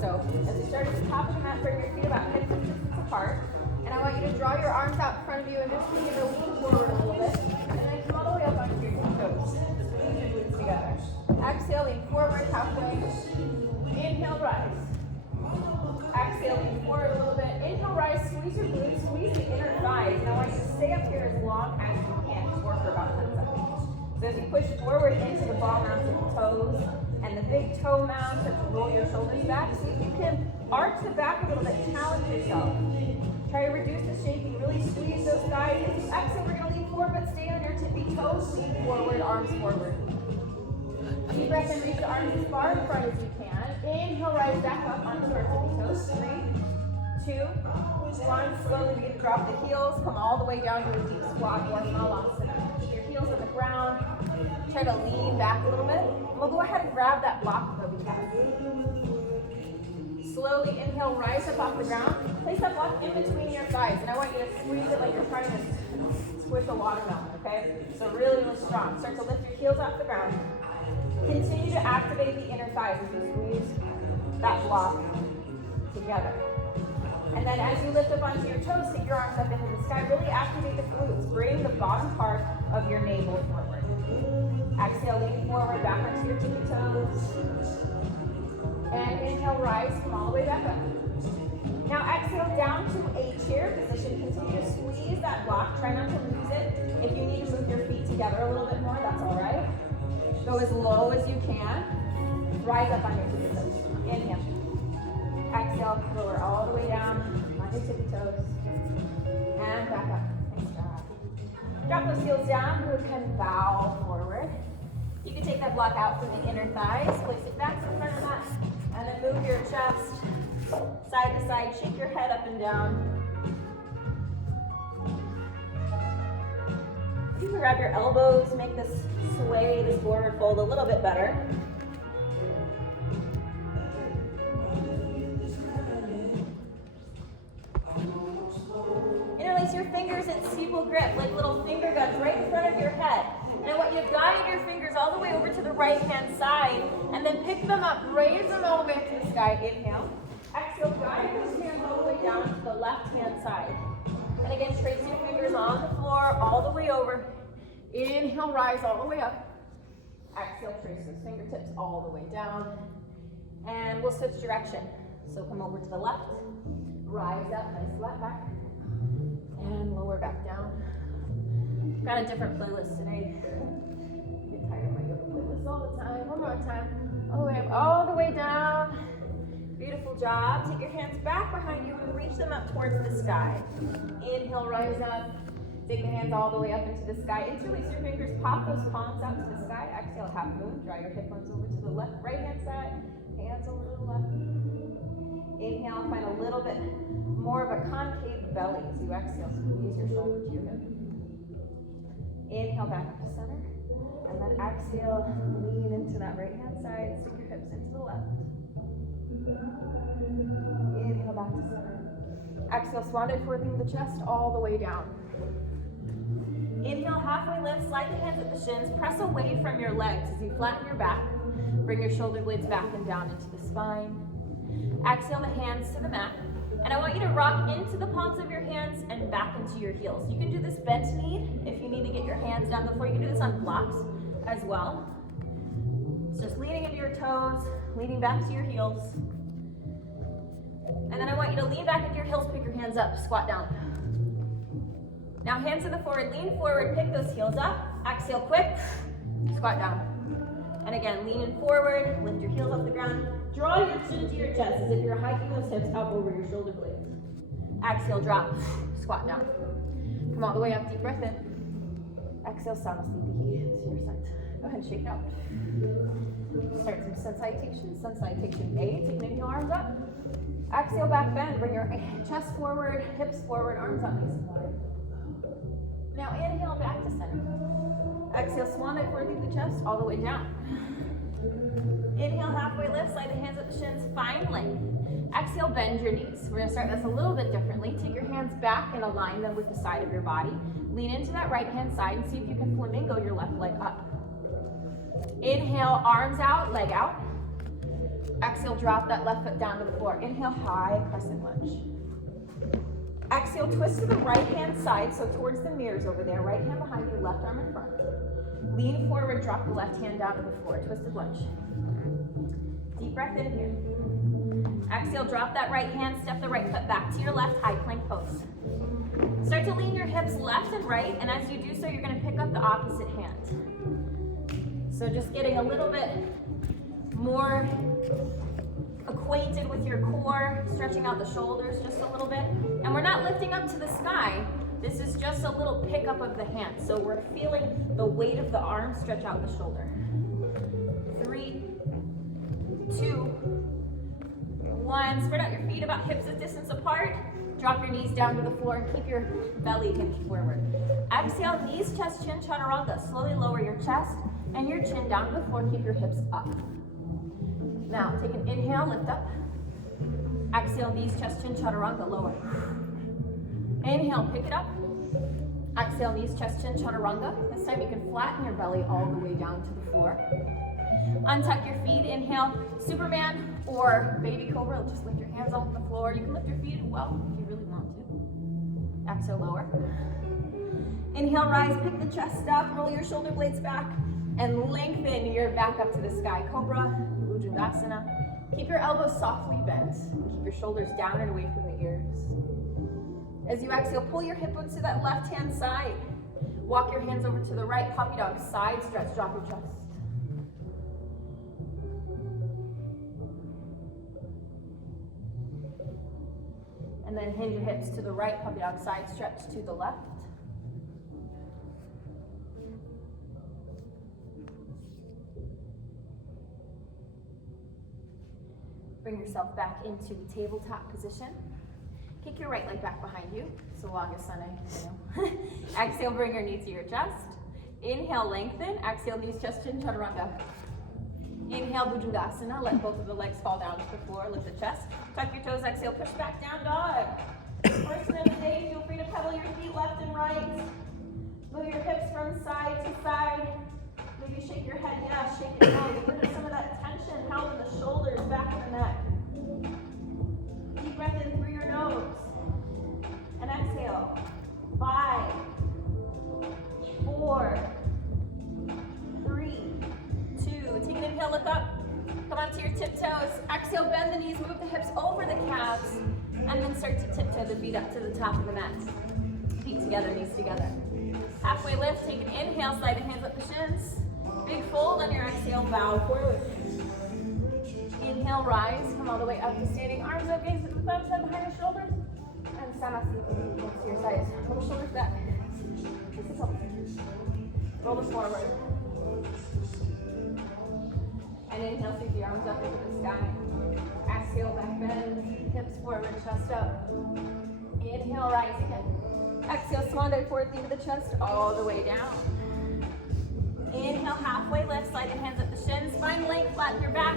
So as you start at the top of the mat, bring your feet about hip distance apart. And I want you to draw your arms out in front of you and just begin to lean forward a little bit. And then come all the way up onto your toes. Squeeze your glutes together. Exhale, lean forward halfway. Inhale, rise. Exhale, lean forward a little bit. Inhale, rise. Squeeze your glutes. Squeeze the inner thighs. And I want you to stay up here as long as you can. Just work for about 10 seconds. So as you push forward into the ball mounts of the toes and the big toe mounts, and roll your shoulders back. See if you can arch the back a little bit. Challenge yourself. Try to reduce the shaking. Really squeeze those thighs. As you exhale, we're going to lean forward, but stay on your tippy toes. Lean forward, arms forward. Deep breath and reach the arms as far in front as you can. Inhale, rise back up onto our tippy toes. 3, 2, 1. Slowly begin to drop the heels. Come all the way down to a deep squat or malasana. Your heels on the ground. Try to lean back a little bit. And we'll go ahead and grab that block that we have. Slowly inhale, rise up off the ground. Place that block in between your thighs. And I want you to squeeze it like you're trying to squish a watermelon, okay? So really, really strong. Start to lift your heels off the ground. Continue to activate the inner thighs as you squeeze that block together. And then as you lift up onto your toes, take your arms up into the sky. Really activate the glutes. Bring the bottom part of your navel forward. Exhale, lean forward, back onto your tippy toes. And inhale, rise, come all the way back up. Now exhale down to a chair position. Continue to squeeze that block. Try not to lose it. If you need to move your feet together a little bit more, that's all right. Go as low as you can. Rise up on your tippy toes. Inhale. Exhale, lower all the way down on your tippy toes. And back up. Nice job. Drop those heels down. You can bow forward. You can take that block out from the inner thighs. Place it back to the front of the mat. And then move your chest side to side. Shake your head up and down. You can grab your elbows. Make this sway, this forward fold a little bit better. Interlace your fingers in steeple grip, like little finger guns right in front of your head. And I want you to guide your fingers all the way over to the right-hand side, and then pick them up, raise them all the way up to the sky. Inhale. Exhale, guide those hands all the way down to the left-hand side. And again, trace your fingers on the floor, all the way over. Inhale, rise all the way up. Exhale, trace those fingertips all the way down. And we'll switch direction. So come over to the left, rise up, nice flat back, and lower back down. Got a different playlist today. I get tired of my yoga playlist all the time. One more time. All the way up, all the way down. Beautiful job. Take your hands back behind you and reach them up towards the sky. Inhale, rise up. Take the hands all the way up into the sky. Interlace your fingers, pop those palms out to the sky. Exhale, half moon. Draw your hip bones over to the left, right-hand side. Hands over to the left. Inhale, find a little bit more of a concave belly as you exhale. Squeeze your shoulder to your hip. Inhale, back up to center. And then exhale, lean into that right-hand side. Stick your hips into the left. Inhale, back to center. Exhale, swan dive forward, lean the chest all the way down. Inhale, halfway lift, slide the hands at the shins, press away from your legs as you flatten your back. Bring your shoulder blades back and down into the spine. Exhale the hands to the mat. And I want you to rock into the palms of your hands and back into your heels. You can do this bent knee if you need to get your hands down before. You can do this on blocks as well. It's just leaning into your toes, leaning back to your heels. And then I want you to lean back into your heels, pick your hands up, squat down. Now hands to the forward, lean forward, pick those heels up. Exhale quick, squat down. And again, lean forward, lift your heels off the ground. Draw your chin to your chest as if you're hiking those hips up over your shoulder blades. Exhale, drop, squat down. Come all the way up, deep breath in. Exhale, Samasthiti, to your side. Go ahead and shake it out. Start some sensation A. Take an inhale, arms up. Exhale, back bend. Bring your chest forward, hips forward, arms up, nice and wide. Now inhale, back to center. Exhale, swan dive forward through the chest, all the way down. Inhale, halfway lift, slide the hands at the shins, find length. Exhale, bend your knees. We're gonna start this a little bit differently. Take your hands back and align them with the side of your body. Lean into that right hand side and see if you can flamingo your left leg up. Inhale, arms out, leg out. Exhale, drop that left foot down to the floor. Inhale, high crescent lunge. Exhale, twist to the right hand side, so towards the mirrors over there. Right hand behind you, left arm in front. Lean forward, drop the left hand down to the floor. Twisted lunge. Deep breath in here. Exhale, drop that right hand, step the right foot back to your left, high plank pose. Start to lean your hips left and right, and as you do so, you're going to pick up the opposite hand. So just getting a little bit more acquainted with your core, stretching out the shoulders just a little bit. And we're not lifting up to the sky. This is just a little pickup of the hand. So we're feeling the weight of the arm stretch out the shoulder. 3, 2, 1. Spread out your feet about hips a distance apart. Drop your knees down to the floor and keep your belly hinged forward. Exhale, knees, chest, chin, chaturanga. Slowly lower your chest and your chin down to the floor. Keep your hips up. Now, take an inhale, lift up. Exhale, knees, chest, chin, chaturanga, lower. Inhale, pick it up. Exhale, knees, chest, chin, chaturanga. This time you can flatten your belly all the way down to the floor. Untuck your feet. Inhale, Superman or baby cobra. Just lift your hands off the floor. You can lift your feet as well if you really want to. Exhale, lower. Inhale, rise, pick the chest up, roll your shoulder blades back, and lengthen your back up to the sky. Cobra, Bhujangasana. Keep your elbows softly bent. Keep your shoulders down and away from the ears. As you exhale, pull your hip bones to that left-hand side. Walk your hands over to the right, puppy dog, side stretch, drop your chest. And then hinge your hips to the right, puppy dog, side stretch to the left. Bring yourself back into tabletop position. Kick your right leg back behind you, Suvagasana, Exhale, bring your knee to your chest. Inhale, lengthen. Exhale, knees, chest, chin, chaturanga. Inhale, Bhujangasana. Let both of the legs fall down to the floor. Lift the chest. Tuck your toes. Exhale, push back down, dog. First of the day, feel free to pedal your feet left and right. Move your hips from side to side. Maybe shake your head, yeah, shake your nose. Get rid of some of that tension held in the shoulders, back of the neck. Deep breath in through your nose. And exhale. 5, 4, 3, 2. Take an inhale, look up. Come onto your tiptoes. Exhale, bend the knees, move the hips over the calves. And then start to tiptoe the feet up to the top of the mat. Feet together, knees together. Halfway lift, take an inhale, slide the hands up the shins. Big fold on your exhale, bow forward. Inhale, rise, come all the way up to standing. Arms up, gaze at the thumbs up behind the shoulders. And Samasthiti, next to your sides. Roll the shoulders back. This is helpful. Roll the forward. And inhale, sweep the arms up into the sky. Exhale, back bend, hips forward, chest up. Inhale, rise again. Exhale, swan dive forward, lean to the chest, all the way down. Inhale, halfway lift, slide the hands up the shins, find length, flatten your back.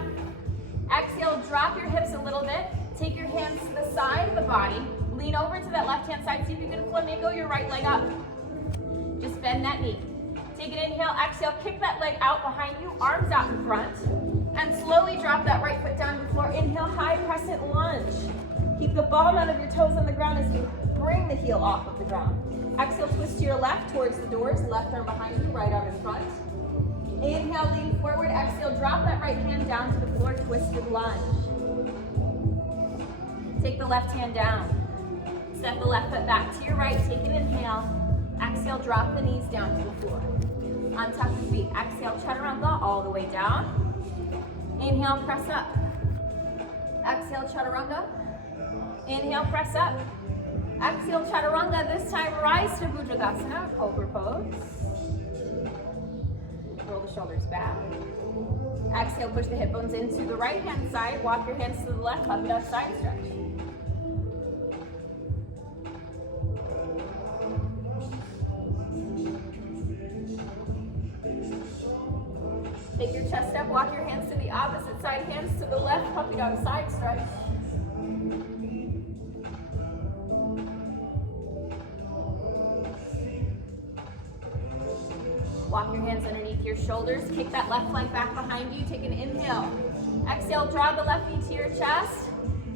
Exhale, drop your hips a little bit. Take your hands to the side of the body. Lean over to that left-hand side. See if you can flamingo your right leg up. Just bend that knee. Take an inhale, exhale, kick that leg out behind you, arms out in front. And slowly drop that right foot down to the floor. Inhale, high crescent lunge. Keep the bottom out of your toes on the ground as you bring the heel off of the ground. Exhale, twist to your left towards the doors. Left arm behind you, right arm in front. Inhale, lean forward. Exhale, drop that right hand down to the floor. Twisted lunge. Take the left hand down. Step the left foot back to your right. Take an inhale. Exhale, drop the knees down to the floor. Untuck the feet. Exhale, chaturanga all the way down. Inhale, press up. Exhale, chaturanga. Inhale, press up. Exhale, chaturanga. This time, rise to Bhujangasana, cobra pose. Roll the shoulders back. Exhale, push the hip bones into the right hand side. Walk your hands to the left, puppy dog side stretch. Take your chest up, walk your hands to the opposite side, hands to the left, puppy dog side stretch. Walk your hands underneath your shoulders. Kick that left leg back behind you. Take an inhale. Exhale, draw the left knee to your chest.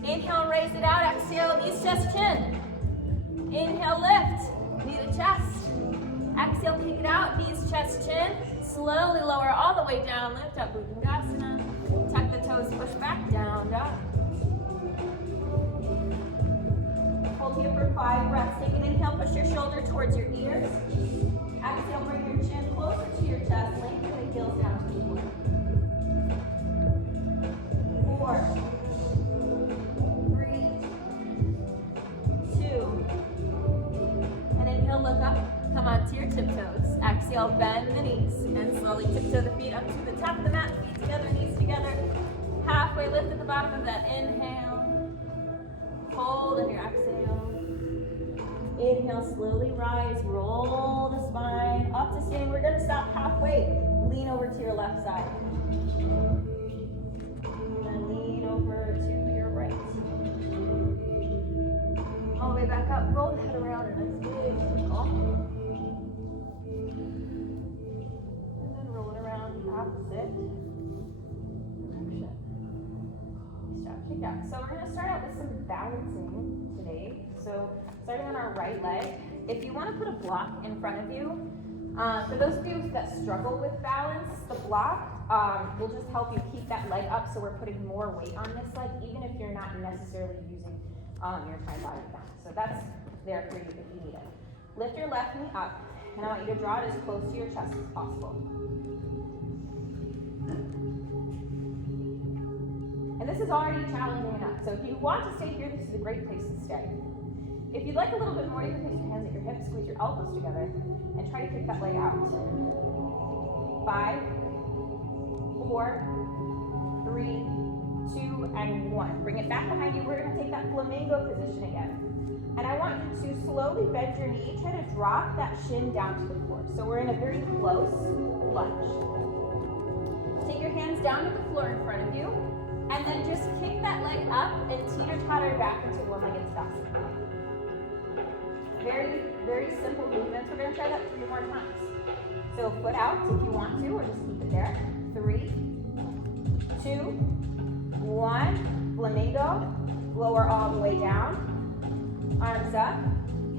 Inhale, raise it out. Exhale, knees, chest, chin. Inhale, lift, knee to chest. Exhale, kick it out, knees, chest, chin. Slowly lower all the way down. Lift up, Bhujangasana. Tuck the toes, push back, down, dog. Hold here for 5 breaths. Take an inhale, push your shoulder towards your ears. Exhale, bring your chin closer to your chest. Lengthen the heels down to the floor. 4, 3, 2, and inhale, look up. Come on to your tiptoes. Exhale, bend the knees, and slowly tiptoe the feet up to the top of the mat. Feet together, knees together. Halfway lift at the bottom of that inhale. Hold on your exhale. Inhale, slowly rise, roll the spine up to standing. We're gonna stop halfway. Lean over to your left side. And then lean over to your right. All the way back up, roll the head around, a nice big circle. And then roll it around the opposite direction. Stop, kick out. So we're gonna start out with some balancing today. So starting on our right leg, if you want to put a block in front of you, for those of you that struggle with balance, the block will just help you keep that leg up, so we're putting more weight on this leg, even if you're not necessarily using your entire body down. So that's there for you if you need it. Lift your left knee up, and I want you to draw it as close to your chest as possible. And this is already challenging enough, so if you want to stay here, this is a great place to stay. If you'd like a little bit more, you can place your hands at your hips, squeeze your elbows together, and try to kick that leg out. 5, 4, 3, 2, and 1. Bring it back behind you. We're going to take that flamingo position again. And I want you to slowly bend your knee, try to drop that shin down to the floor. So we're in a very close lunge. Take your hands down to the floor in front of you, and then just kick that leg up and teeter-totter back into one-legged Tadasana. Very, very simple movements. We're going to try that 3 more times. So foot out if you want to, or just keep it there. 3, 2, 1. Flamingo. Lower all the way down. Arms up.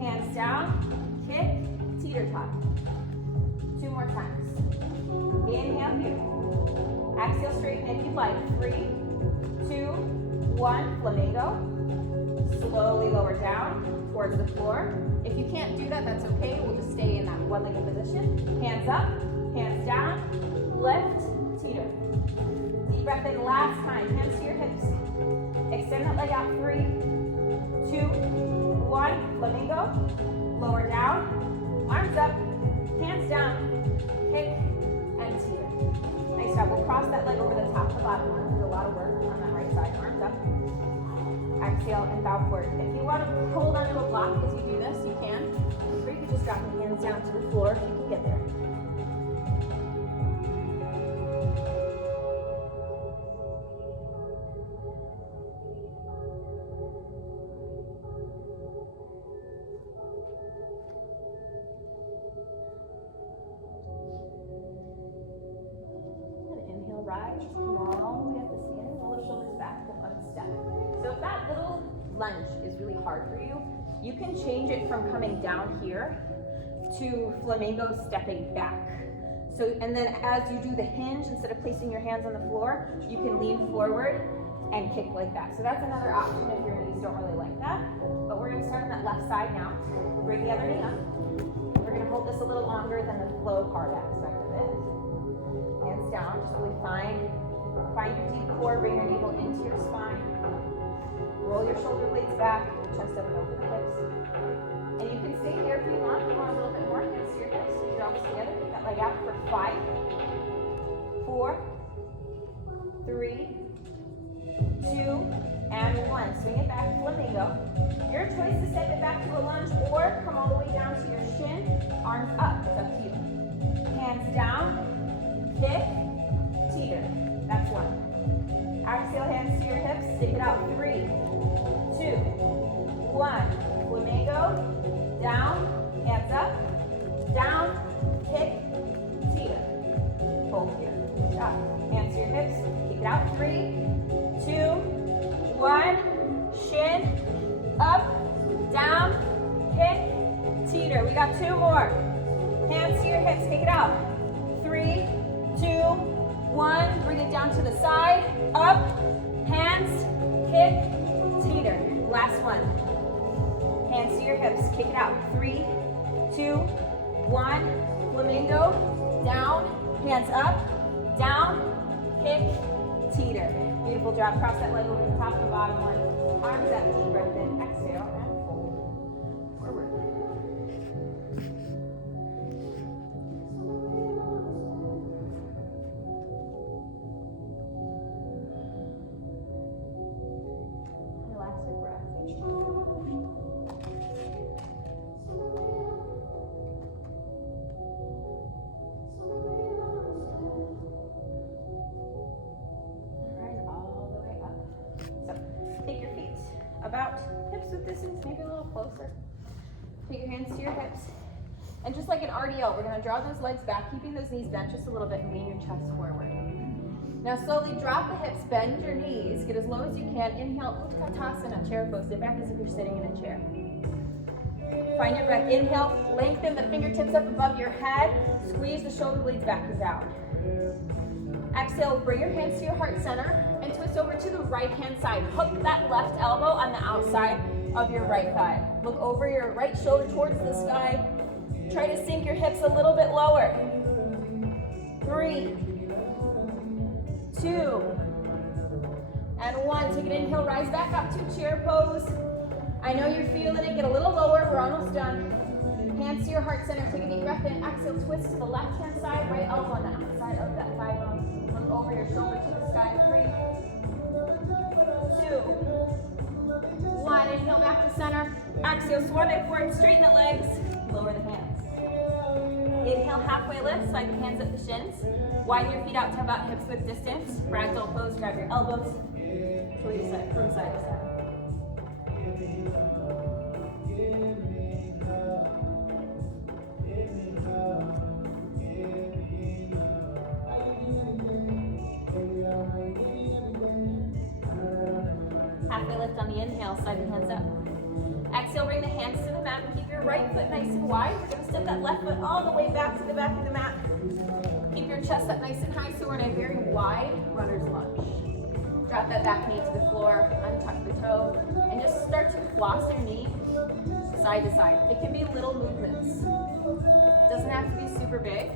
Hands down. Kick. Teeter-totter. 2 more times. Inhale here. Exhale, straighten if you like. 3, 2, 1. Flamingo. Slowly lower down towards the floor. If you can't do that, that's okay. We'll just stay in that one-legged position. Hands up, hands down, lift, teeter. Deep breath in last time. Hands to your hips. Extend that leg out. 3, 2, 1. Flamingo. Lower down. Arms up, hands down, kick, and teeter. Nice job. We'll cross that leg over the top, the bottom. We'll do a lot of work on that right side. Arms up. Exhale and bow forward. If you want to hold on to a block as you do this, you can. Or you can just drop the hands down to the floor if you can get there. And inhale, rise. Come all the way up the skin. Roll the shoulders back. We'll unstep. So if that little lunge is really hard for you, you can change it from coming down here to flamingo stepping back. So, and then as you do the hinge, instead of placing your hands on the floor, you can lean forward and kick like that. So that's another option if your knees don't really like that. But we're gonna start on that left side now. Bring the other knee up. We're gonna hold this a little longer than the flow part aspect of it. Hands down, just really find your deep core, bring your navel into your spine. Roll your shoulder blades back, chest up and open the hips. And you can stay here if you want. If you want a little bit more, hands to your hips. Squeeze your elbows together. Take that leg out for 5, 4, 3, 2, and 1. Swing it back, flamingo. Your choice to send it back to a lunge or come all the way down to your shin. Arms up. It's up to you. Hands down. Kick. Teeter. That's 1. Exhale, hands to your hips. Stick it out. 3, 2, 1. Flamingo. Down. Hands up. Down. Kick. Teeter. Hold here. Good job. Hands to your hips. Kick it out. 3, Up, down, kick, teeter. We got 2 more. Hands to your hips, take it out. 3, 2, 1. Bring it down to the side. Up, hands, kick, teeter. Last one. Hands to your hips, kick it out. 3, 2, 1. Flamingo, down, hands up, down, kick, teeter. Beautiful job. Cross that leg over the top of the bottom one. Arms up, deep breath in. Exhale and fold. Forward. Relax your breath. About hips width distance, maybe a little closer. Put your hands to your hips. And just like an RDL, we're gonna draw those legs back, keeping those knees bent just a little bit and lean your chest forward. Now slowly drop the hips, bend your knees, get as low as you can. Inhale, Utkatasana, chair pose. Sit back as if you're sitting in a chair. Find your breath. Inhale, lengthen the fingertips up above your head. Squeeze the shoulder blades back and down. Exhale, bring your hands to your heart center and twist over to the right hand side. Hook that left elbow on the outside of your right thigh. Look over your right shoulder towards the sky. Try to sink your hips a little bit lower. 3, 2, and 1. Take an inhale, rise back up to chair pose. I know you're feeling it. Get a little lower. We're almost done. Hands to your heart center. Take a deep breath in. Exhale, twist to the left hand side. Right elbow on the outside of that thigh bone. Look over your shoulder to the sky. 3, 2, 1. Inhale back to center. Exhale, swan neck forward. Straighten the legs. Lower the hands. Inhale, halfway lift. Slide the hands at the shins. Widen your feet out to about hips width distance. Ragdoll pose. Grab your elbows. From side to side. Halfway lift on the inhale, slide the hands up. Exhale, bring the hands to the mat and keep your right foot nice and wide. We're going to step that left foot all the way back to the back of the mat. Keep your chest up nice and high so we're in a very wide runner's lunge. Drop that back knee to the floor, untuck the toe, and just start to floss your knee side to side. It can be little movements. It doesn't have to be super big.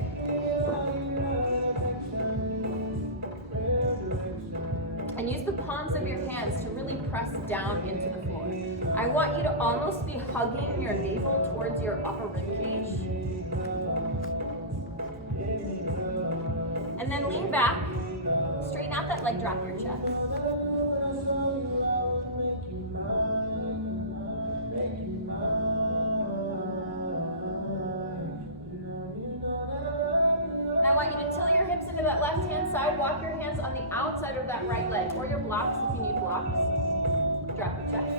And use the palms of your hands to really press down into the floor. I want you to almost be hugging your navel towards your upper rib cage. And then lean back, straighten out that leg, drop your chest. And I want you to tilt your hips into that left hand side, walk your hands on the outside of that right leg, or your blocks if you need blocks. Drop your chest.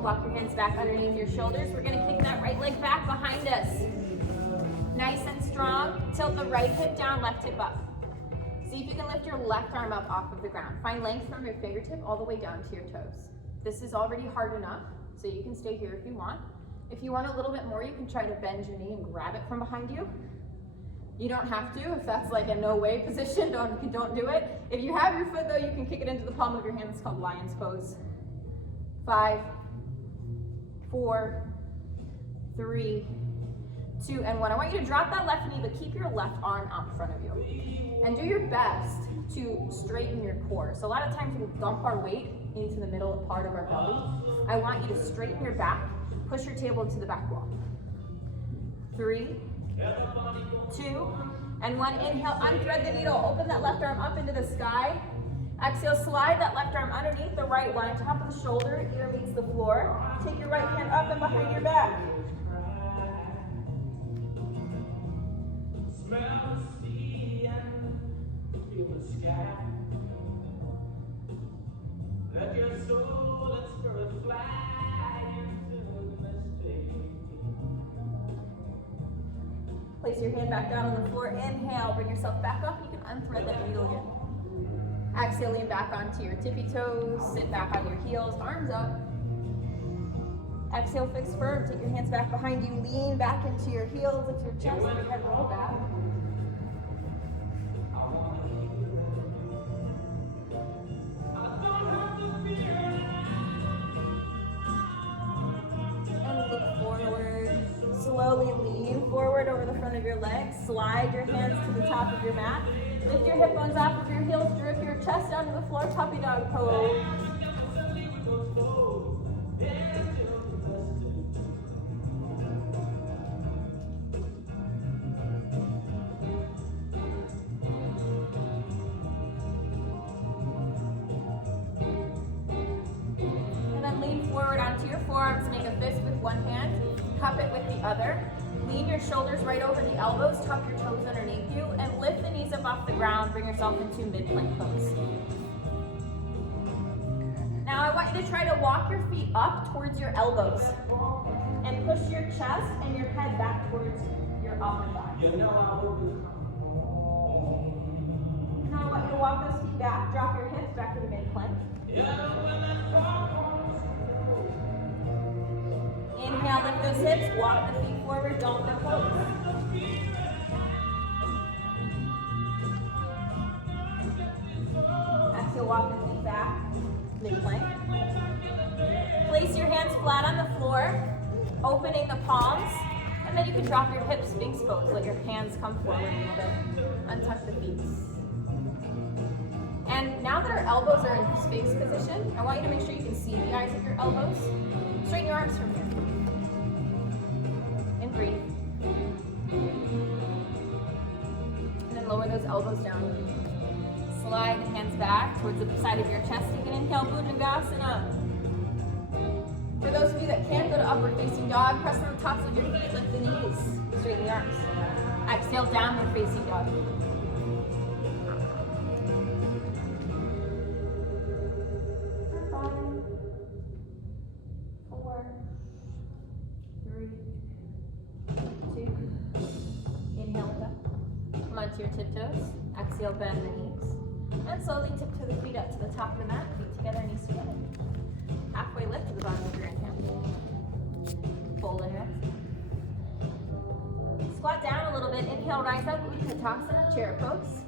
Walk your hands back underneath your shoulders. We're going to kick that right leg back behind us. Nice and strong. Tilt the right hip down, left hip up. See if you can lift your left arm up off of the ground. Find length from your fingertip all the way down to your toes. This is already hard enough, so you can stay here if you want. If you want a little bit more, you can try to bend your knee and grab it from behind you. You don't have to. If that's like a no way position, don't do it. If you have your foot though, you can kick it into the palm of your hand. It's called lion's pose. 5, 4, 3, 2, and 1. I want you to drop that left knee, but keep your left arm out in front of you. And do your best to straighten your core. So a lot of times we dump our weight into the middle part of our belly. I want you to straighten your back, push your table into the back wall. 3, 2, and 1. Inhale, unthread the needle, open that left arm up into the sky. Exhale, slide that left arm underneath the right one, top of the shoulder, ear meets the floor. Take your right hand up and behind your back. Smell the sea and feel the sky. Let your soul and spirit fly into the mystery. Place your hand back down on the floor. Inhale, bring yourself back up. You can unthread that needle again. Exhale, lean back onto your tippy toes. Sit back on your heels, arms up. Exhale, fix firm. Take your hands back behind you. Lean back into your heels. Lift your chest and your head roll back. And look forward. Slowly lean forward over the front of your legs. Slide your hands to the top of your mat. Lift your hip bones off of your heels. Drip your chest down to the floor. Puppy dog pose. Make a fist with one hand, cup it with the other. Lean your shoulders right over the elbows, tuck your toes underneath you, and lift the knees up off the ground. Bring yourself into mid-plank pose. Now I want you to try to walk your feet up towards your elbows and push your chest and your head back towards your upper thigh. Now I want you to walk those feet back, drop your hips back to the mid-plank. Inhale, lift those hips, walk the feet forward, dolphin pose. Exhale, walk the feet back, mid-plank. Place your hands flat on the floor, opening the palms, and then you can drop your hips, Sphinx pose. Let your hands come forward a little bit. Untuck the feet. And now that our elbows are in Sphinx position, I want you to make sure you can see the eyes of your elbows. Straighten your arms from here. And breathe. And then lower those elbows down. Slide the hands back towards the side of your chest. Take an inhale, Bhujangasana. For those of you that can, go to upward facing dog. Press on the tops of your feet, lift the knees. Straighten the arms. Exhale, downward facing dog. To your tiptoes. Exhale, bend the knees. And slowly tiptoe the feet up to the top of the mat. Feet together, knees together. Halfway lift to the bottom of your inhale. Fold in. Squat down a little bit. Inhale, rise up. Utkatasana, chair pose.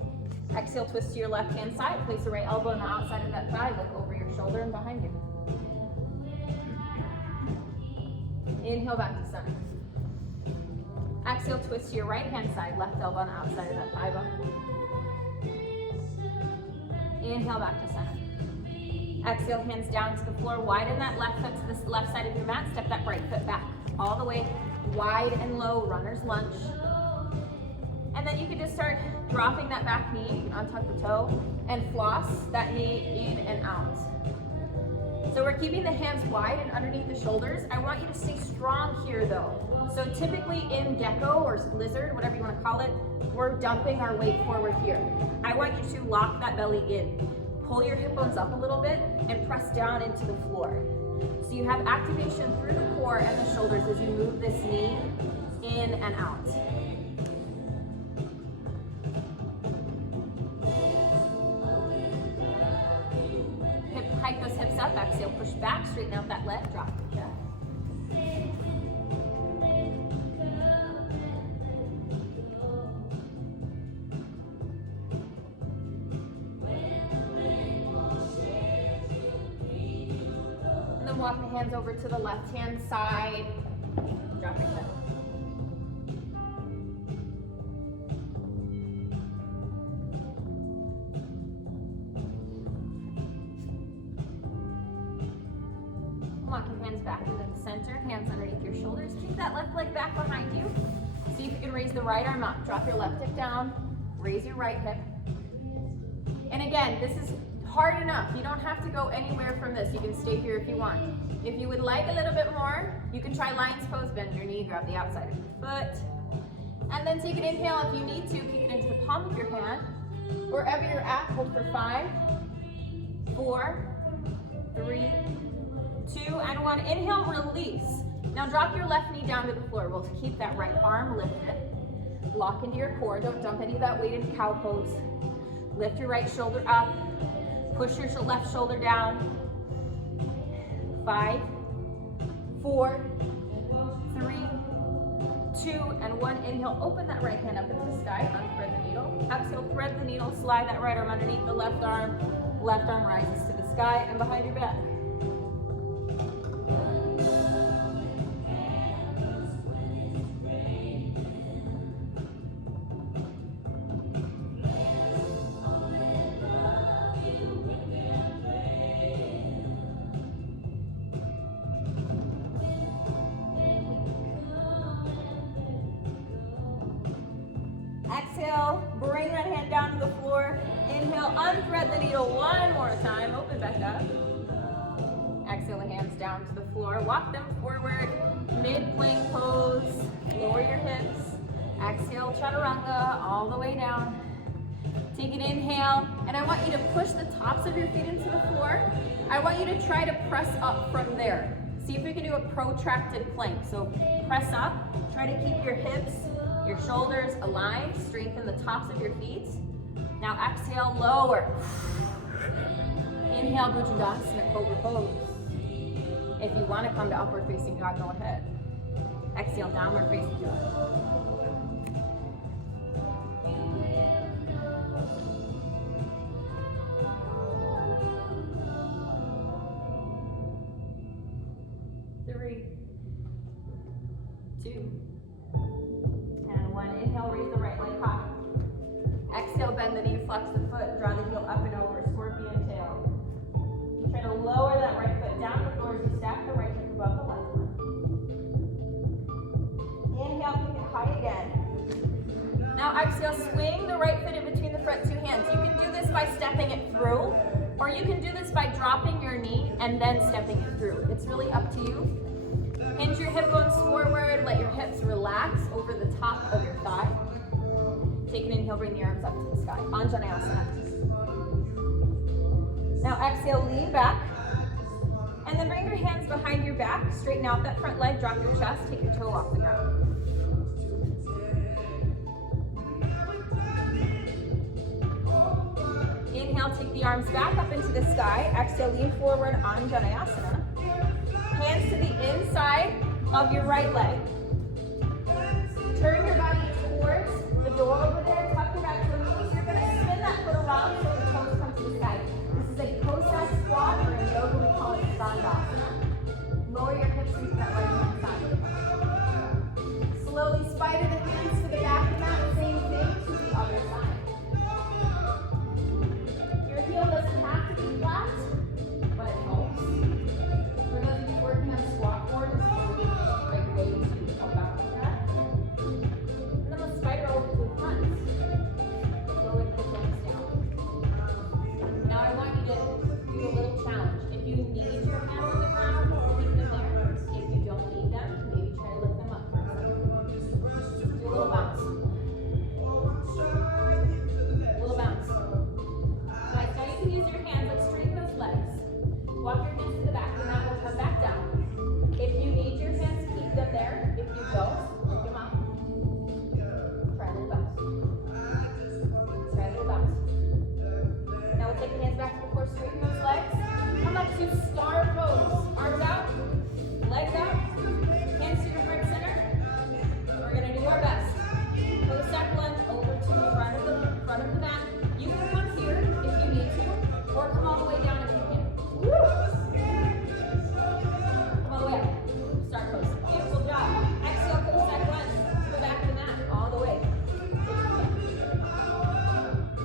Exhale, twist to your left hand side. Place the right elbow on the outside of that thigh. Look over your shoulder and behind you. Inhale, back to center. Exhale, twist to your right hand side, left elbow on the outside of that thigh bone. Inhale, back to center. Exhale, hands down to the floor, widen that left foot to the left side of your mat, step that right foot back. All the way wide and low, runner's lunge. And then you can just start dropping that back knee, untuck the toe, and floss that knee in and out. So we're keeping the hands wide and underneath the shoulders. I want you to stay strong here though. So typically in gecko or lizard, whatever you want to call it, we're dumping our weight forward here. I want you to lock that belly in. Pull your hip bones up a little bit and press down into the floor. So you have activation through the core and the shoulders as you move this knee in and out. Hike those hips up, exhale, push back, straighten out that leg, drop the chest. And then walk the hands over to the left hand side, dropping them. Walk your hands back into the center, hands underneath your shoulders. Keep that left leg back behind you. See if you can raise the right arm up. Drop your left hip down, raise your right hip. And again, this is hard enough. You don't have to go anywhere from this. You can stay here if you want. If you would like a little bit more, you can try lion's pose, bend your knee, grab the outside of your foot. And then take an inhale if you need to, kick it into the palm of your hand. Wherever you're at, hold for 5, 4, 3, 2, and 1. Inhale, release. Now drop your left knee down to the floor. We'll keep that right arm lifted. Lock into your core. Don't dump any of that weight into cow pose. Lift your right shoulder up. Push your left shoulder down. 5, 4, 3, 2, and 1. Inhale, open that right hand up into the sky, unthread the needle. Exhale, thread the needle, slide that right arm underneath the left arm. Left arm rises to the sky and behind your back. Exhale, bring that hand down to the floor. Inhale, unthread the needle one more time. Open back up. Exhale, the hands down to the floor. Walk them forward. Mid-plank pose. Lower your hips. Exhale, chaturanga all the way down. Take an inhale, and I want you to push the tops of your feet into the floor. I want you to try to press up from there. See if we can do a protracted plank. So press up. Try to keep your hips, your shoulders aligned. Strengthen the tops of your feet. Now exhale, lower. Inhale, Bhujangasana, Cobra Pose. If you want to come to upward facing dog, go ahead. Exhale, downward facing dog. Three, 2, and 1. Inhale, raise the right leg high. Exhale, bend the knee, flex the foot, draw the heel up and over, scorpion tail. Try to lower that right foot down the floor as you stack the right hip above the left one. Inhale, pick it high again. Now exhale, swing the right foot in between the front two hands. You can do this by stepping it through, or you can do this by dropping your knee and then stepping it through. It's really up to you. Hinge your hip bones forward, let your hips relax over the top of your thigh. Take an inhale, bring the arms up to the sky. Anjaneyasana. Now exhale, lean back. And then bring your hands behind your back. Straighten out that front leg, drop your chest, take your toe off the ground. Inhale, take the arms back up into the sky. Exhale, lean forward, Anjaneyasana. Hands to the inside of your right leg. Turn your body towards the door over there. Tuck your back to the knees. You're going to spin that foot around so the toes come to the sky. This is a cossack squat, or in yoga we call it Dandasana. Lower your hips into that right hand side. Slowly spider the hands to the back of the mat. Same thing to the other side. Your heel doesn't have to be flat, but it helps. For those of you working on the squat board, it's a really great way to help out with that. And then let's spider over to the front. Lower the hips down. Now I want you to do a little challenge. If you need your hands on the ground, keep them there. If you don't need them, maybe try to lift them up for a second. Do a little bounce. A little bounce. Nice. Now you can use your hands, like straighten those legs. Walk your hands to the back, and that will come back down. If you need your hands, keep them there. If you don't, lift them up. Try a little bounce. Try a little bounce. Now we'll take the hands back to the floor, straighten those legs. Come up to star pose. Arms out, legs out, hands to your heart center. We're going to do our best. Cossack lunge over to the front of the mat. You can come here if you need to, or come all the way down if you can. Woo! Come all the way up. Start pose. Beautiful job. Exhale, cossack lunge to the back of the mat, all the way.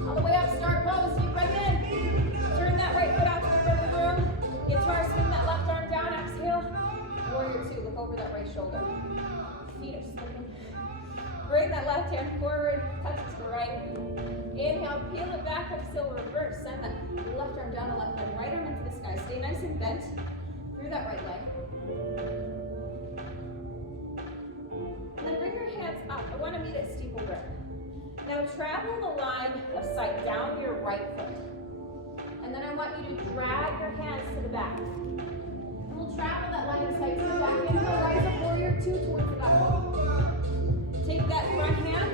All the way up, start pose. Deep breath in. Turn that right foot out to the front of the room. Guitar, swing that left arm down. Exhale. Warrior two. Look over that right shoulder. Feet are slipping. Bring that left hand forward. Touch it to the right. Inhale, peel it back. Exhale, reverse. Send that left arm down, the left leg, right arm into the sky. Stay nice and bent through that right leg. And then bring your hands up. I want to meet at steeple grip. Now travel the line of sight down your right foot. And then I want you to drag your hands to the back. And we'll travel that line of sight to the back. Inhale, rise up, warrior two towards the back. Take that front hand,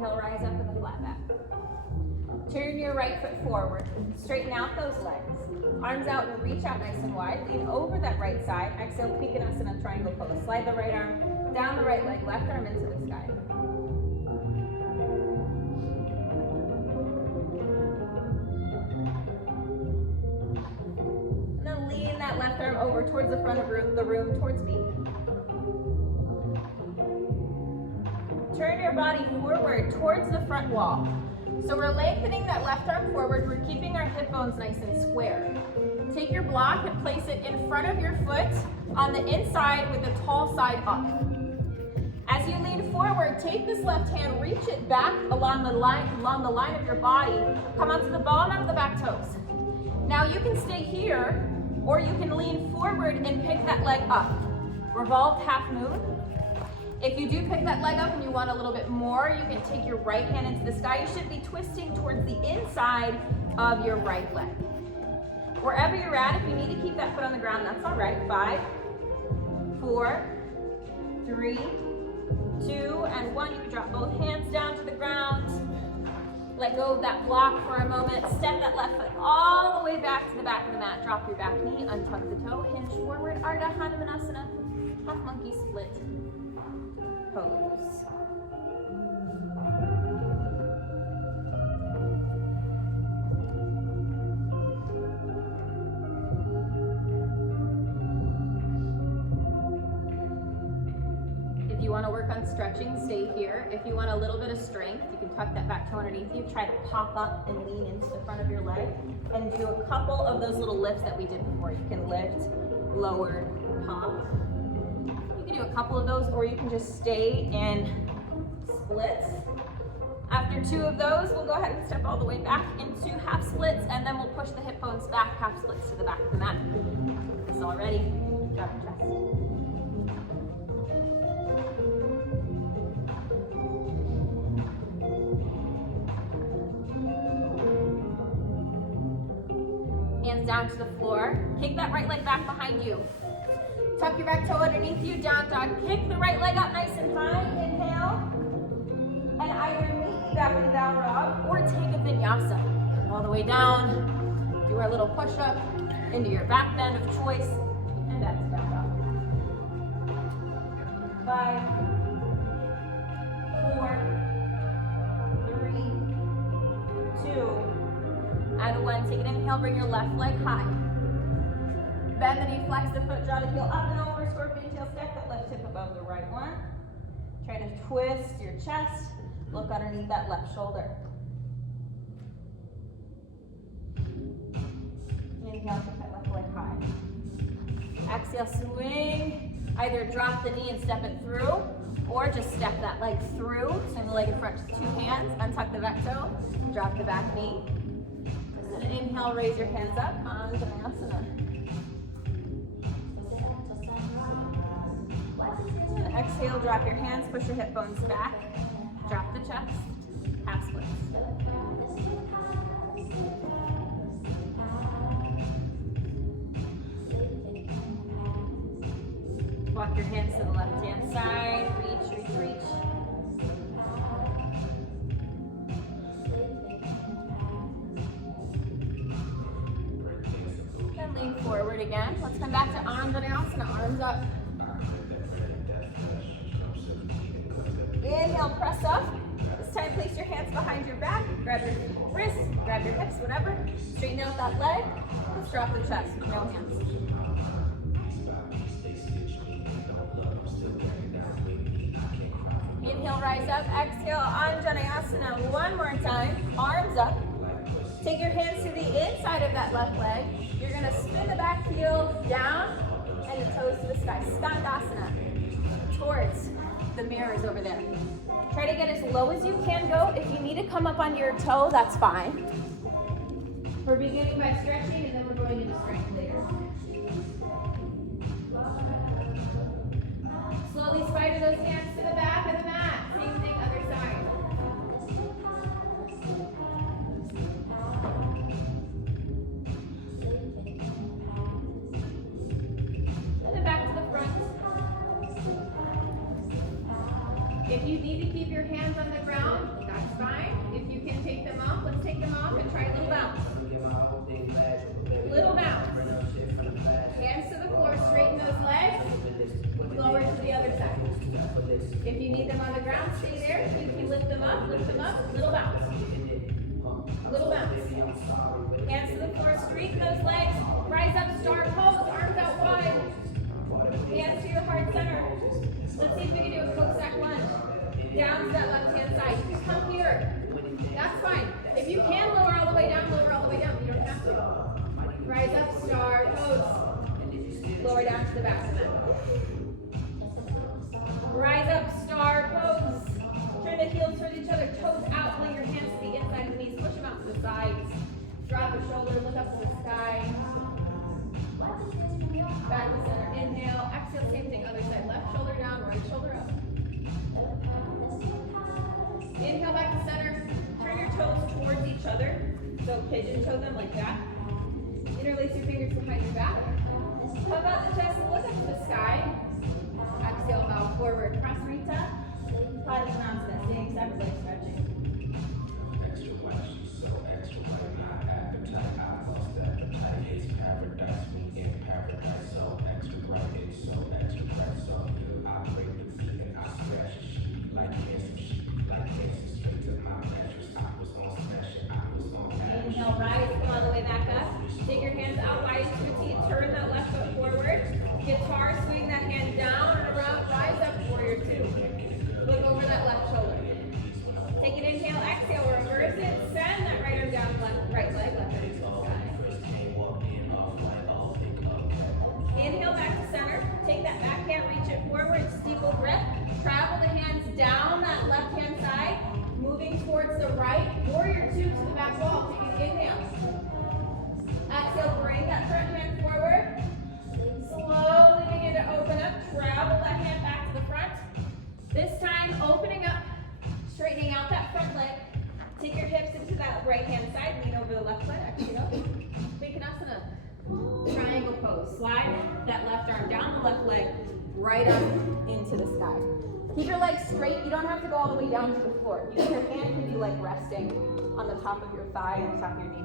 Inhale, rise up in the flat back. Turn your right foot forward. Straighten out those legs. Arms out and reach out nice and wide. Lean over that right side. Exhale, Uttanasana, triangle pose. Slide the right arm down the right leg, left arm into the sky. And then lean that left arm over towards the front of the room, towards me. Turn your body forward towards the front wall. So we're lengthening that left arm forward. We're keeping our hip bones nice and square. Take your block and place it in front of your foot on the inside with the tall side up. As you lean forward, take this left hand, reach it back along the line of your body. Come onto the ball and onto the back toes. Now you can stay here, or you can lean forward and pick that leg up. Revolved half moon. If you do pick that leg up and you want a little bit more, you can take your right hand into the sky. You should be twisting towards the inside of your right leg. Wherever you're at, if you need to keep that foot on the ground, that's all right. 5, 4, 3, 2, and 1. You can drop both hands down to the ground. Let go of that block for a moment. Step that left foot all the way back to the back of the mat. Drop your back knee, untuck the toe, hinge forward, Ardha Hanumanasana, half monkey split pose. If you want to work on stretching, stay here. If you want a little bit of strength, you can tuck that back toe underneath you. Try to pop up and lean into the front of your leg and do a couple of those little lifts that we did before. You can lift, lower, pop. You can do a couple of those, or you can just stay in splits. After 2 of those, we'll go ahead and step all the way back into half splits, and then we'll push the hip bones back, half splits to the back of the mat. It's all ready. Drop your chest. Hands down to the floor. Kick that right leg back behind you. Tuck your back toe underneath you, down dog. Kick the right leg up nice and high. Inhale. And either meet back in the down dog or take a vinyasa. All the way down. Do our little push-up into your back bend of choice. And back to down dog. 5, 4, 3, 2, and 1. Take an inhale, bring your left leg high. Bend the knee, flex the foot, draw the heel up and over, scorpion tail, stack that left hip above the right one. Try to twist your chest, look underneath that left shoulder. Inhale, take that left leg high. Exhale, swing. Either drop the knee and step it through, or just step that leg through. Swing the leg in front, 2 hands, untuck the back toe, drop the back knee. And then inhale, raise your hands up, Anjaneyasana. And exhale, drop your hands, push your hip bones back, drop the chest, half splits. Walk your hands to the left hand side, reach, reach, reach. Then lean forward again. Let's come back to Anjaneyasana, arms up. Inhale, press up. This time, place your hands behind your back. Grab your wrists, grab your hips, whatever. Straighten out that leg. Let's drop the chest with no hands. Inhale, rise up. Exhale, Anjaneyasana. One more time. Arms up. Take your hands to the inside of that left leg. You're going to spin the back heel down and the toes to the sky. Skandasana. Towards the mirrors over there. Try to get as low as you can go. If you need to come up onto your toe, that's fine. We're beginning by stretching and then we're going into strength later. Slowly spider those hands to the back of the mat. Same thing, other side. And then back to the front. If you need to keep your hands on the ground, that's If you can take them off, let's take them off and try a little bounce. Little bounce. Hands to the floor, straighten those legs. Lower to the other side. If you need them on the ground, stay there. If you can lift them up, little bounce. Little bounce. Hands to the floor, straighten those legs. Rise up, star pose, arms out wide. Hands to your heart center. Let's see if we can do a Cossack lunge. Down to that left hand side. You can come here. That's fine. If you can lower all the way down, lower all the way down. You don't have to. Rise up, star pose. Lower down to the back of the mat. Rise up, star pose. Turn the heels towards each other, toes out, lay your hands to the inside of the knees, push them out to the sides. Drop the shoulder, look up to the sky. Back to center, inhale, exhale, same thing, other side, left shoulder down, right shoulder up. Inhale back to center, turn your toes towards each other, so pigeon toe them like that. Interlace your fingers behind your back. Pump out the chest, look up to the sky. Exhale, bow forward, Prasarita. Padasana, staying separate leg stretching. Extra white, she's so extra white, my appetite, I lost appetite, it's paradise, we in paradise, so extra bright, it's so extra bright, so I break the beat and I scratch it, she like cancer, straight to my mattress, I was on smash it, I was on average. Inhale, rise, come all the way back up. Take your hands out wide to your feet, turn that left foot forward. Guitar, swing that hand down and around, rise up, warrior two. Look over that left shoulder. Take an inhale, exhale, reverse it, send that right arm down, right leg, left arm to the sky. Inhale back to center, take that back hand, reach it forward, steeple grip, travel the hands down that left hand side, moving towards the right, warrior two to the back wall, take an inhale. Exhale, bring that front hand forward, slowly begin to open up, travel that hand back to the front. This time, opening up, straightening out that front leg. Take your hips into that right hand side, lean over the left foot, exhale. Vikonasana, triangle pose. Slide that left arm down, the left leg right up into the sky. Keep your legs straight, you don't have to go all the way down to the floor. Your hand can be like resting on the top of your thigh and the top of your knee.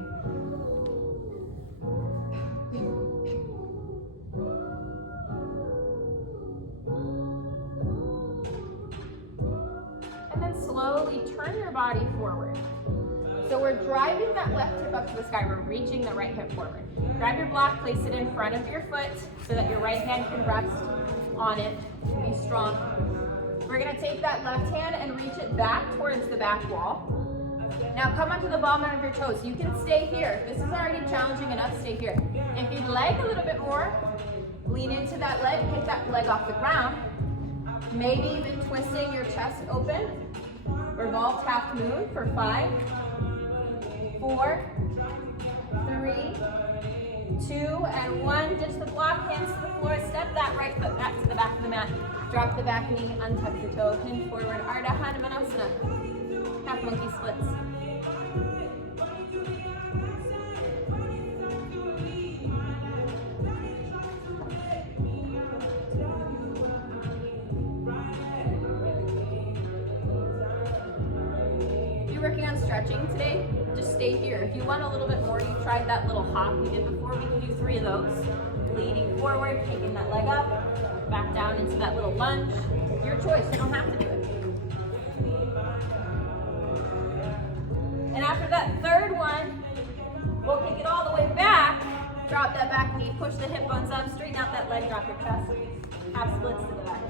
And then slowly turn your body forward. So we're driving that left hip up to the sky. We're reaching the right hip forward. Grab your block, place it in front of your foot so that your right hand can rest on it. Be strong. We're gonna take that left hand and reach it back towards the back wall. Now come onto the bottom of your toes. You can stay here. This is already challenging enough, stay here. If you'd like a little bit more, lean into that leg, pick that leg off the ground. Maybe even twisting your chest open. Revolve half moon for 5, 4, 3, 2, and 1. Ditch the block, hands to the floor. Step that right foot back to the back of the mat. Drop the back knee, untuck the toe, hinge forward. Ardha Hanumanasana. Half monkey splits. Working on stretching today, just stay here. If you want a little bit more, you tried that little hop we did before, we can do 3 of those. Leaning forward, taking that leg up, back down into that little lunge. Your choice, you don't have to do it. And after that third one, we'll kick it all the way back, drop that back knee, push the hip bones up, straighten out that leg, drop your chest. Half splits to the back.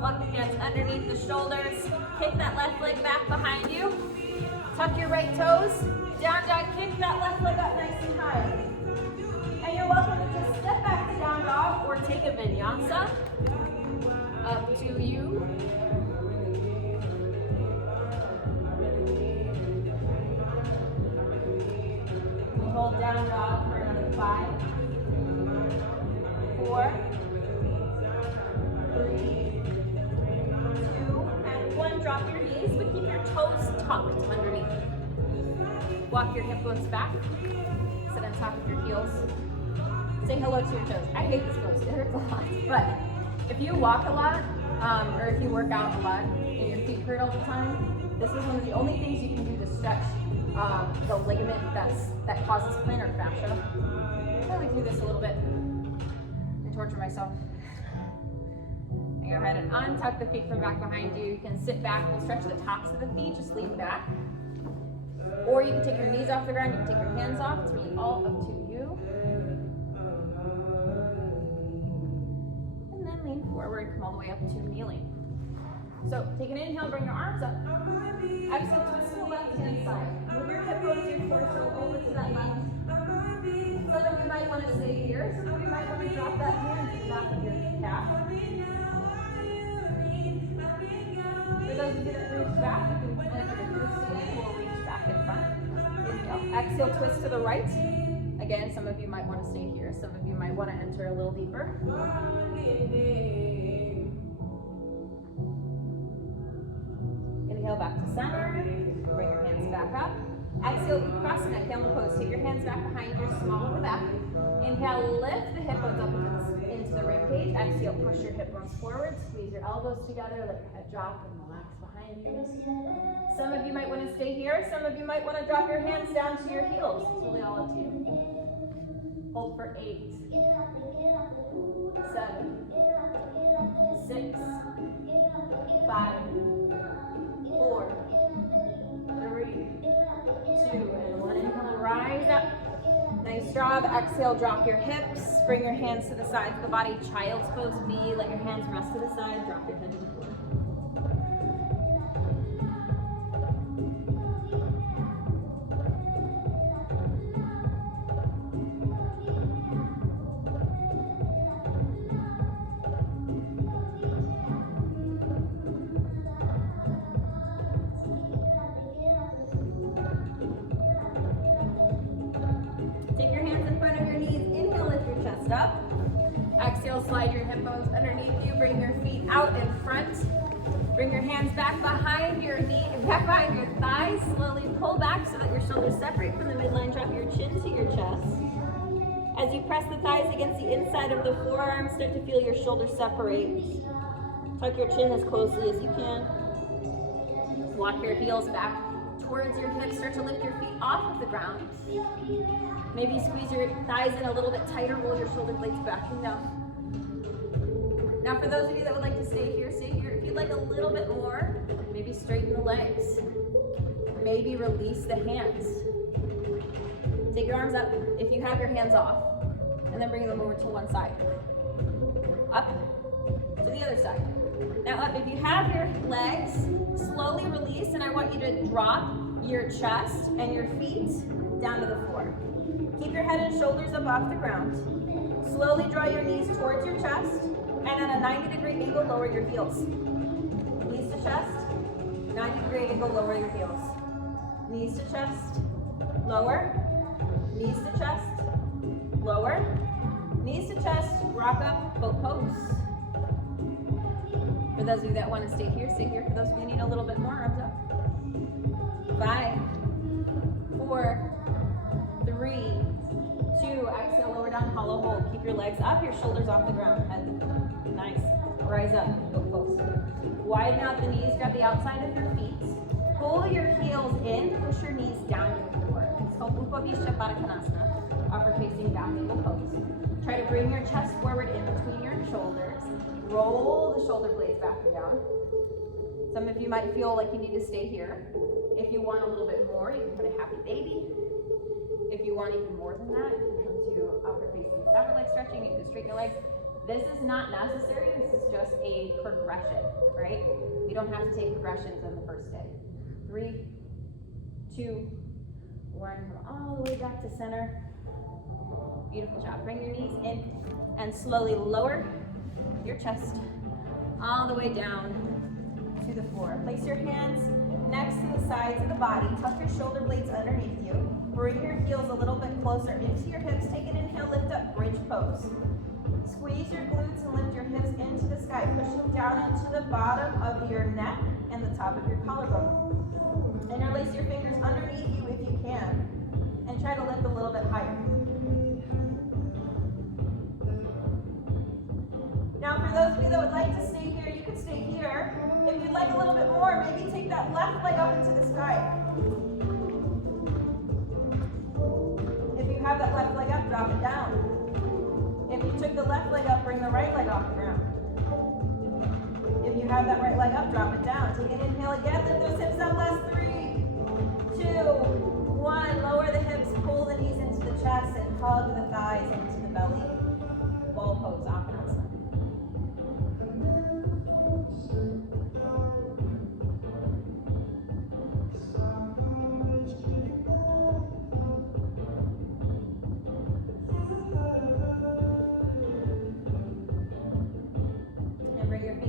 Walk the hands underneath the shoulders. Kick that left leg back behind you. Tuck your right toes. Down dog, kick that left leg up nice and high. And you're welcome to just step back to down dog or take a vinyasa. Up to you. Hold down dog for another 5, 4, 3, 2, and 1. Drop your knees, but keep your toes tucked under walk your hip bones back. Sit on top of your heels. Say hello to your toes. I hate this pose. It hurts a lot. But if you walk a lot, or if you work out a lot and your feet hurt all the time, this is one of the only things you can do to stretch the ligament that causes plantar fascia. I like to do this a little bit and torture myself. And go ahead and untuck the feet from back behind you. You can sit back. We'll stretch the tops of the feet. Just lean back. Or you can take your knees off the ground. You can take your hands off. It's really all up to you. And then lean forward. Come all the way up to kneeling. So take an inhale. Bring your arms up. Exhale. Twist to the left hand side. Move your hip bones, your torso over to that left. Some of you might want to stay here. Some of you might want to drop that hand to the back of your calf. For those of you that reach back, and if you're going to stay, we'll reach back in front. Inhale. Exhale, twist to the right. Again, some of you might want to stay here. Some of you might want to enter a little deeper. Inhale back to center. Bring your hands back up. Exhale, Uttanasana, camel pose. Take your hands back behind you, small in the back. Inhale, lift the hip bones up into the rib cage. Exhale, push your hip bones forward. Squeeze your elbows together, let your head drop and relax behind you. Some of you might want to stay here. Some of you might want to drop your hands down to your heels. It's really all up to you. Hold for 8, 7, 6, 5, 4, 3, 2, and 1. Inhale, rise up. Nice job. Exhale, drop your hips. Bring your hands to the sides of the body. Child's pose B. Let your hands rest to the side. Drop your head to the floor. Up. Exhale, slide your hip bones underneath you. Bring your feet out in front. Bring your hands back behind your knee, back behind your thighs. Slowly pull back so that your shoulders separate from the midline. Drop your chin to your chest. As you press the thighs against the inside of the forearms, start to feel your shoulders separate. Tuck your chin as closely as you can. Walk your heels back towards your hips. Start to lift your feet off of the ground. Maybe squeeze your thighs in a little bit tighter, roll your shoulder blades back and down. Now for those of you that would like to stay here, stay here. If you'd like a little bit more, maybe straighten the legs. Maybe release the hands. Take your arms up if you have your hands off, and then bring them over to one side. Up to the other side. Now up, if you have your legs, slowly release, and I want you to drop your chest and your feet down to the floor. Keep your head and shoulders up off the ground. Slowly draw your knees towards your chest, and at a 90-degree angle, lower your heels. Knees to chest, 90-degree angle, lower your heels. Knees to chest, lower. Knees to chest, lower. Knees to chest, rock up, boat pose. For those of you that want to stay here, stay here. For those of you who need a little bit more, arms up. 5, 4, 3, 2, exhale, lower down, hollow hold. Keep your legs up, your shoulders off the ground. Head. Nice. Rise up, boat pose. Widen out the knees, grab the outside of your feet. Pull your heels in, push your knees down to the floor. It's called Upavishta Baddha Konasana, upper facing back angle pose. Try to bring your chest forward in between your shoulders. Roll the shoulder blades back and down. Some of you might feel like you need to stay here. If you want a little bit more, you can put a happy baby. If you want even more than that, you can come to upper facing separate leg stretching. You can straighten your legs. This is not necessary. This is just a progression, right? You don't have to take progressions on the first day. 3, 2, 1. All the way back to center. Beautiful job. Bring your knees in and slowly lower your chest all the way down to the floor. Place your hands next to the sides of the body. Tuck your shoulder blades underneath you. Bring your heels a little bit closer into your hips. Take an inhale, lift up, bridge pose. Squeeze your glutes and lift your hips into the sky, pushing down into the bottom of your neck and the top of your collarbone. Interlace your fingers underneath you if you can, and try to lift a little bit higher. Now for those of you that would like to stay here, you can stay here. If you'd like a little bit more, maybe take that left leg up into the sky. If you have that left leg up, drop it down. If you took the left leg up, bring the right leg off the ground. If you have that right leg up, drop it down. Take an inhale again, lift those hips up, last 3, 2, 1. Lower the hips, pull the knees into the chest, and hug the thighs into the belly. Ball pose, Apanasana.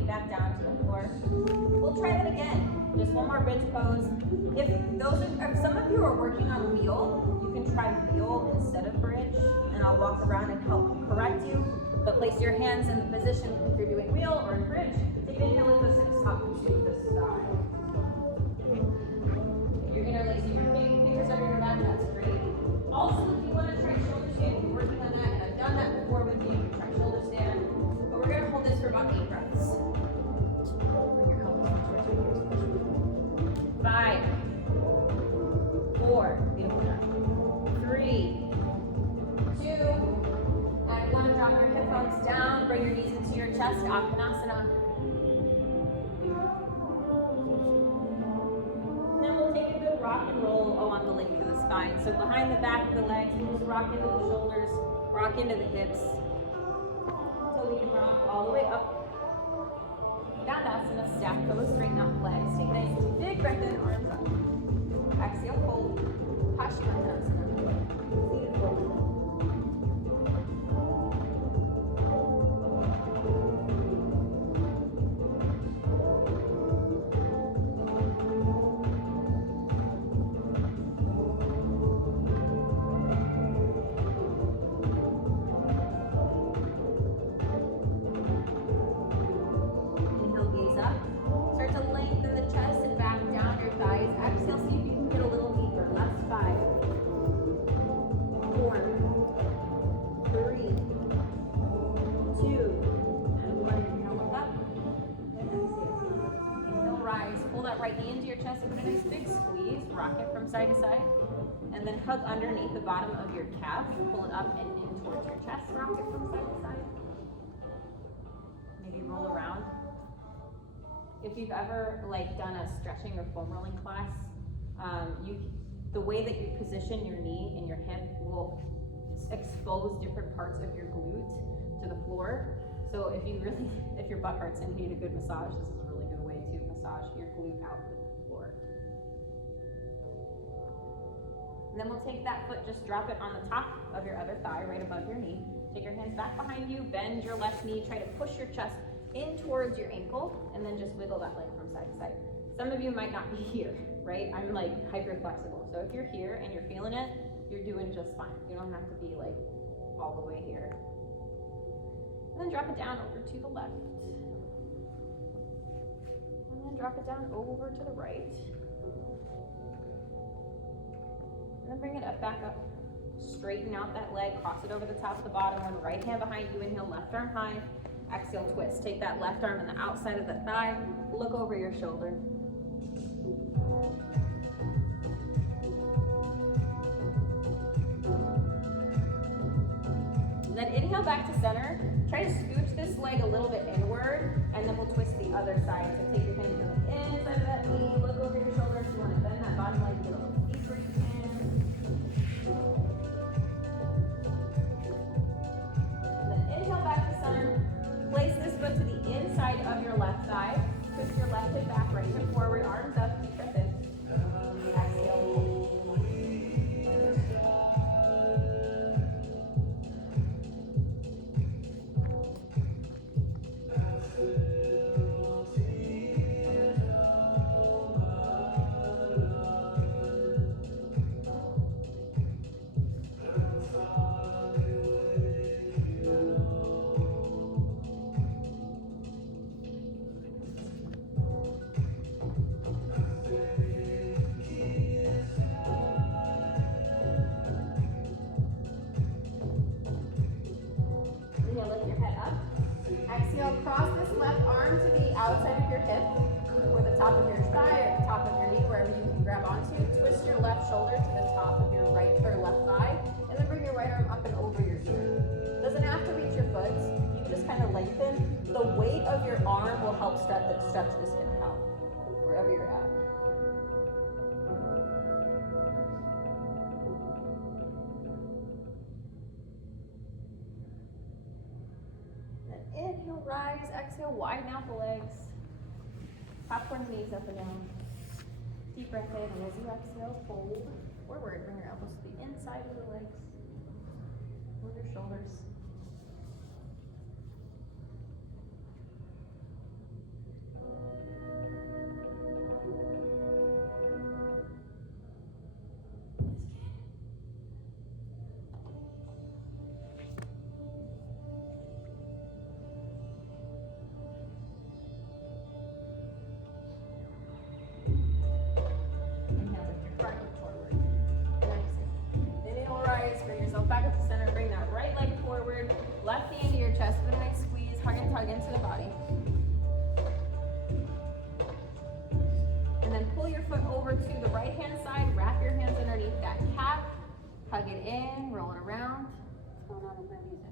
Back down to the floor. We'll try that again. Just one more bridge pose. If some of you are working on wheel, you can try wheel instead of bridge, and I'll walk around and help correct you. But place your hands in the position if you're doing wheel or bridge. Take an inhale, lift those hips up to the sky. If you're interlacing your fingers under your back, that's great. Also, if you want to try shoulder stand, we're working on that, and I've done that before with you. Try shoulder stand. But we're going to hold this for about 8 breaths. 5, 4, beautiful job. 3, 2, and 1. Drop your hip bones down. Bring your knees into your chest. Apanasana. And then we'll take a good rock and roll along the length of the spine. So behind the back of the legs, just rock into the shoulders, rock into the hips. So we can rock all the way up. Dandasana, stack pose, straighten out the legs, take a nice big breath in, arms up. Exhale, fold. Paschimottanasana. Seated fold. Side to side, and then hug underneath the bottom of your calf, pull it up and in towards your chest, rock it from side to side. Maybe roll around. If you've ever done a stretching or foam rolling class, the way that you position your knee and your hip will expose different parts of your glute to the floor. So if your butt hurts and you need a good massage, this is a really good way to massage your glute out to the floor. And then we'll take that foot, just drop it on the top of your other thigh, right above your knee. Take your hands back behind you, bend your left knee, try to push your chest in towards your ankle, and then just wiggle that leg from side to side. Some of you might not be here, right? I'm hyper flexible. So if you're here and you're feeling it, you're doing just fine. You don't have to be all the way here. And then drop it down over to the left. And then drop it down over to the right. And then bring it up, back up. Straighten out that leg, cross it over the top of the bottom one. Right hand behind you, inhale, left arm high. Exhale, twist. Take that left arm on the outside of the thigh. Look over your shoulder. Then inhale back to center. Try to scooch this leg a little bit inward, and then we'll twist the other side. So take your hands to the inside of that knee, look over your shoulder. If you want to bend that bottom leg, get a little deeper, you can. And then inhale back to center. Place this foot to the inside of your left thigh. Twist your left hip back, right hip forward, arms up, deep breath in. Exhale. Exhale, cross this left arm to the outside of your hip, or the top of your thigh, or the top of your knee, wherever you can grab onto. Twist your left shoulder to the top of your right or left thigh, and then bring your right arm up and over your ear. Doesn't have to reach your foot. You can just kind of lengthen. The weight of your arm will help stretch this hip out, wherever you're at. Then inhale, rise. Exhale, widen out the legs. Popcorn knees up and down. Deep breath in, and as you exhale, fold forward. Bring your elbows to the inside of the legs. Move your shoulders. Left knee into your chest with a nice squeeze, hug and tug into the body. And then pull your foot over to the right hand side, wrap your hands underneath that calf, hug it in, roll it around. What's going on with my music?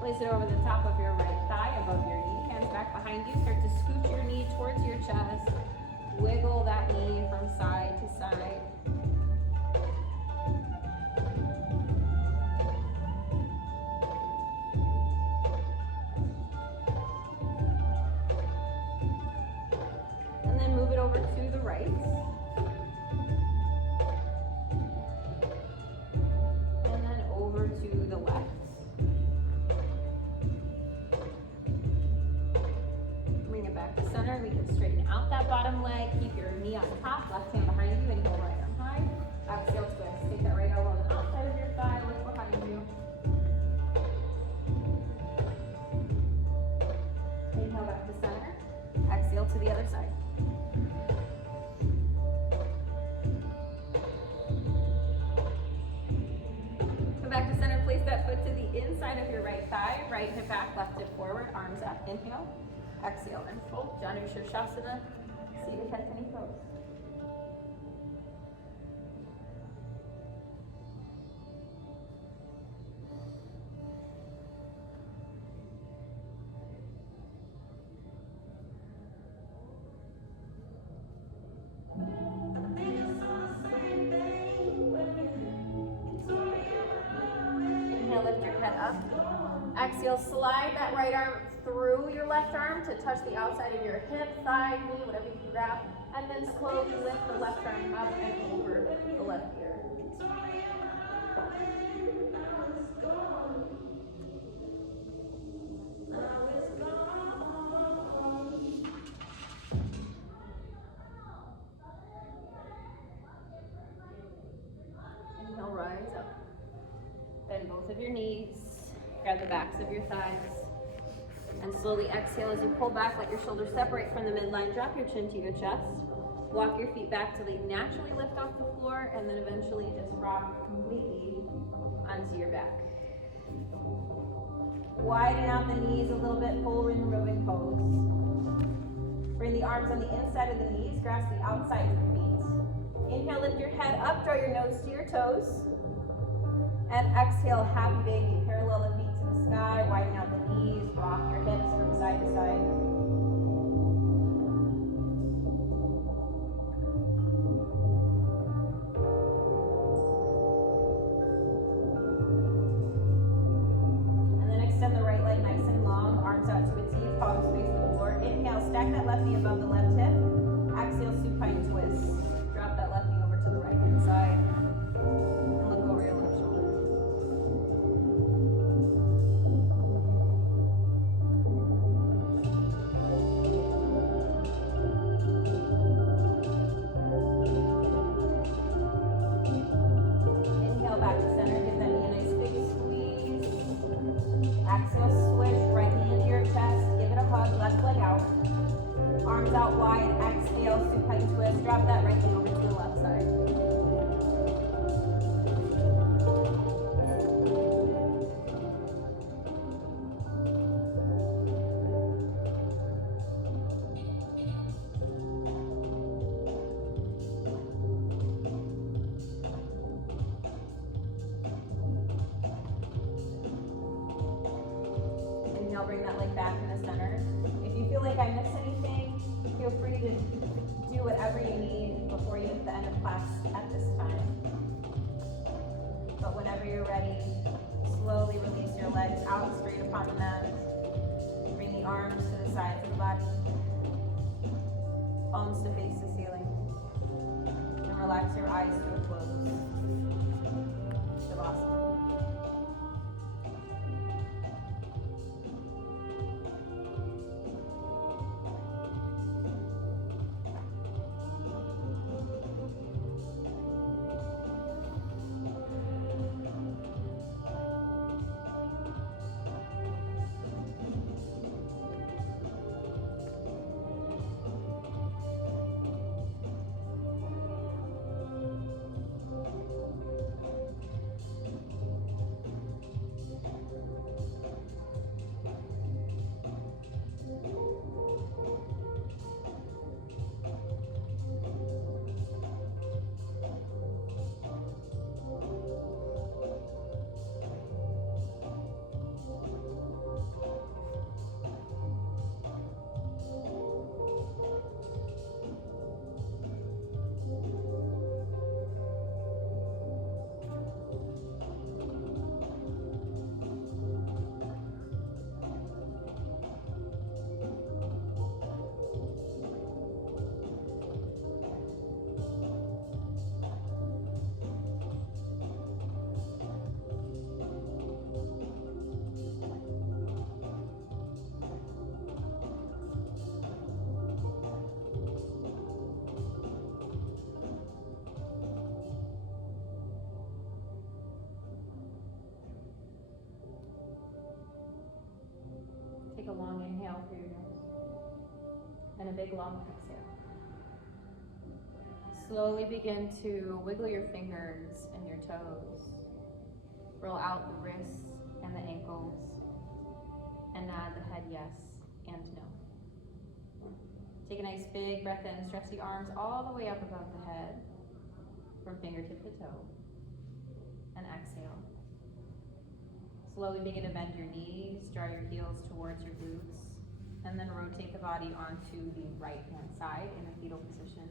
Place it over the top of your right thigh, above your knee, hands back behind you. Start to scoot your knee towards your chest. Wiggle that knee from side to side. And then move it over to the right. And then over to the left. Back to center, we can straighten out that bottom leg, keep your knee on top, left hand behind you, inhale, right arm high. Exhale, twist. Take that right elbow on the outside of your thigh, look behind you. Inhale back to center. Exhale to the other side. Come back to center, place that foot to the inside of your right thigh, right hip back, left hip forward, arms up, inhale. Exhale and fold, Janu Shirshasana, Siddha Kattani pose. Inhale, lift your head up. Exhale, slide that right arm through your left arm to touch the outside of your hip, thigh, knee, whatever you can grab, and then slowly lift the left arm up and over the left ear. Inhale, rise up. Bend both of your knees, grab the backs of your thighs. And slowly exhale as you pull back, let your shoulders separate from the midline, drop your chin to your chest. Walk your feet back till they naturally lift off the floor, and then eventually just rock completely onto your back. Widen out the knees a little bit, full ring roving pose. Bring the arms on the inside of the knees, grasp the outside of your feet. Inhale, lift your head up, draw your nose to your toes. And exhale, happy baby, parallel the feet to the sky, widen out the knees, rock your hips from side to side. And then extend the right leg nice and long, arms out to a T, palms face the floor. Inhale, stack that left knee above the left hip. Exhale, supine twist. Drop that left knee over to the right hand side. And look over your left shoulder. Inhale back to center, give that knee a nice big squeeze. Exhale, switch, right knee into your chest, give it a arms out wide. Exhale, supine twist. Drop that right knee over to the left side. Inhale, bring that leg back in the center. If you feel like I missed anything, feel free to do whatever you need before you hit the end of class at this time. But whenever you're ready, slowly release your legs out straight upon the mat. Bring the arms to the sides of the body, palms to face the ceiling, and relax your eyes to a close. Shavasana. Take a long inhale through your nose and a big long exhale. Slowly begin to wiggle your fingers and your toes. Roll out the wrists and the ankles and nod the head yes and no. Take a nice big breath in, stretch the arms all the way up above the head from fingertip to toe, and exhale. Slowly begin to bend your knees, draw your heels towards your glutes, and then rotate the body onto the right hand side in a fetal position.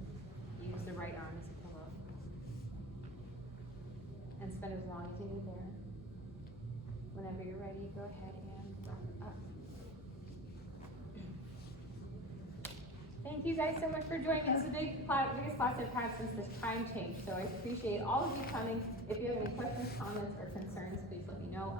Use the right arm as a pillow. And spend as long as you need there. Whenever you're ready, go ahead and wrap it up. Thank you guys so much for joining me. This is the biggest class I've had since this time change, so I appreciate all of you coming. If you have any questions, comments, or concerns, please let me know.